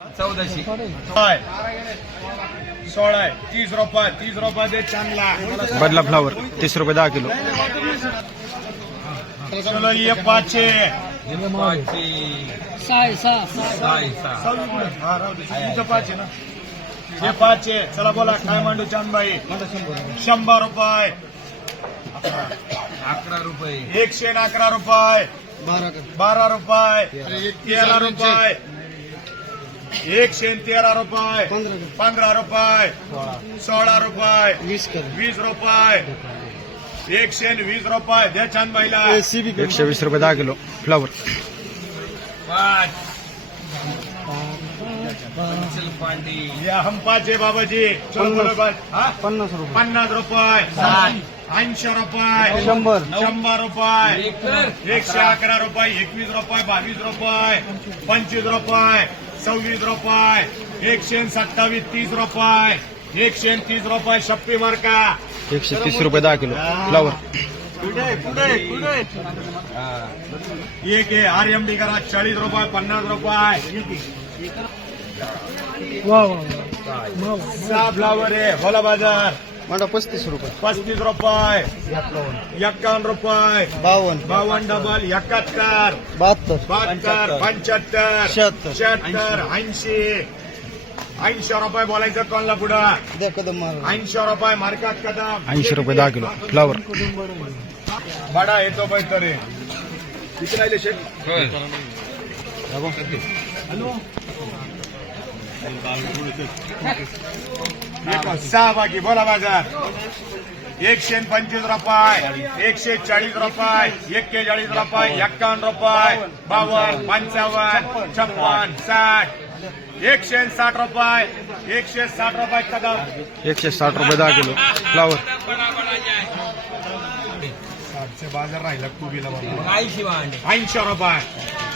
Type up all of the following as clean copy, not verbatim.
1400 16 30 रुपये 30 दे चांगला बदला फ्लावर 30 रुपये 10 किलो. चलो ये 500 ना हे 500 चला बोला काय मांडू चांदबाई 100 रुपये 11 रुपये 111 रुपये 12 रुपये 13 रुपये 113 रुपये 15 रुपये 16 रुपये 20 रुपये 120 रुपये दे चांदबाईला 120 रुपये 10 किलो फ्लावर. 5 पांडी या हम 5 है बाबाजी चलो बोलो बाय 50 रुपये 80 रुपये 100 रुपये 111 रुपये 21 रुपये 22 रुपये 25 रुपये 26 रुपये 127 30 रुपये 130 रुपये शप्पी मार्का 130 रुपये 10 किलो फ्लावर. ये के आरएमडी करा 40 रुपये 50 रुपये सहा फ्लावर आहे भोला बाजार 35 रुपये 35 रुपये 51 रुपये 52 डबल 71 72 75 76 80 रुपये बोलायचं कोणला पुढं 80 रुपये मार्कात कदम 80 रुपये 10 किलो फ्लावर. बडा येतो तरी किती राहिले शेट सहा बाकी बोला बाजार 125 रुपये 140 रुपये 41 रुपये 51 रुपये 52 55 56 60 160 रुपये 160 रुपये कदम 160 रुपये 10 किलो फ्लावर. बाजार राहिला कोबीला बाबा 80 वांडे 80 रुपये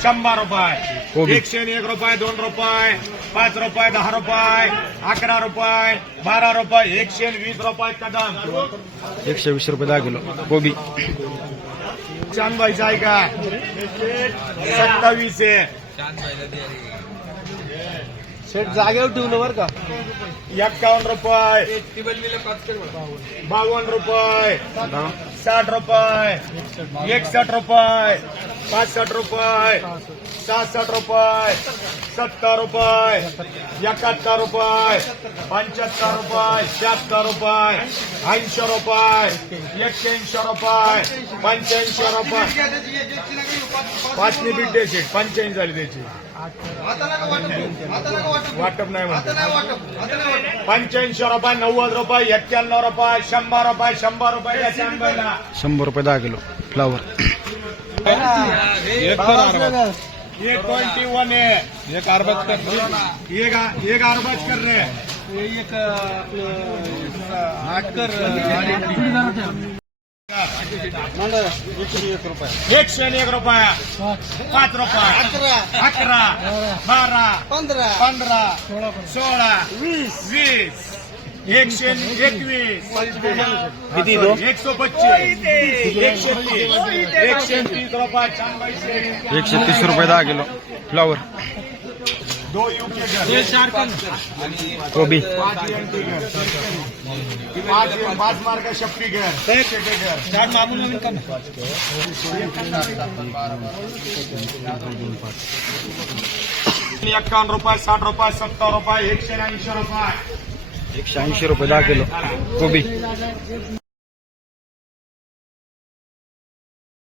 100 रुपये कोबी. 101 रुपये 2 रुपये 5 रुपये 10 रुपये 11 रुपये 12 रुपये 120 रुपये कदम 120 रुपये 10 किलो कोबी. चांदबाईचा आहे का 27 आहे शेट जागेवर ठेवलं बरं का. 51 रुपये 52 रुपये 60 रुपये 61 रुपये 65 रुपये 67 रुपये 70 रुपये 71 रुपये 75 रुपये 76 रुपये 80 रुपये 81 रुपये 85 रुपये 5 बिट द्यायचे 85 झाली त्याची वाटप नाही म्हणत 85 रुपये 90 रुपये 91 रुपये 100 रुपये 100 रुपये 100 रुपये 10 किलो फ्लावर. ये 21 है एक अरबत कर एक अरबत कर रहे एक 101 रुपये 5 रुपये 11 12 15 16 20 121 किती दो 125 130 रुपये 130 रुपये 10 किलो फ्लावर. 2 यूके कोबी 5 मार्क शप्पी घर 51 रुपये 60 रुपये 70 रुपये 180 रुपये 180 रुपये 10 किलो कोबी.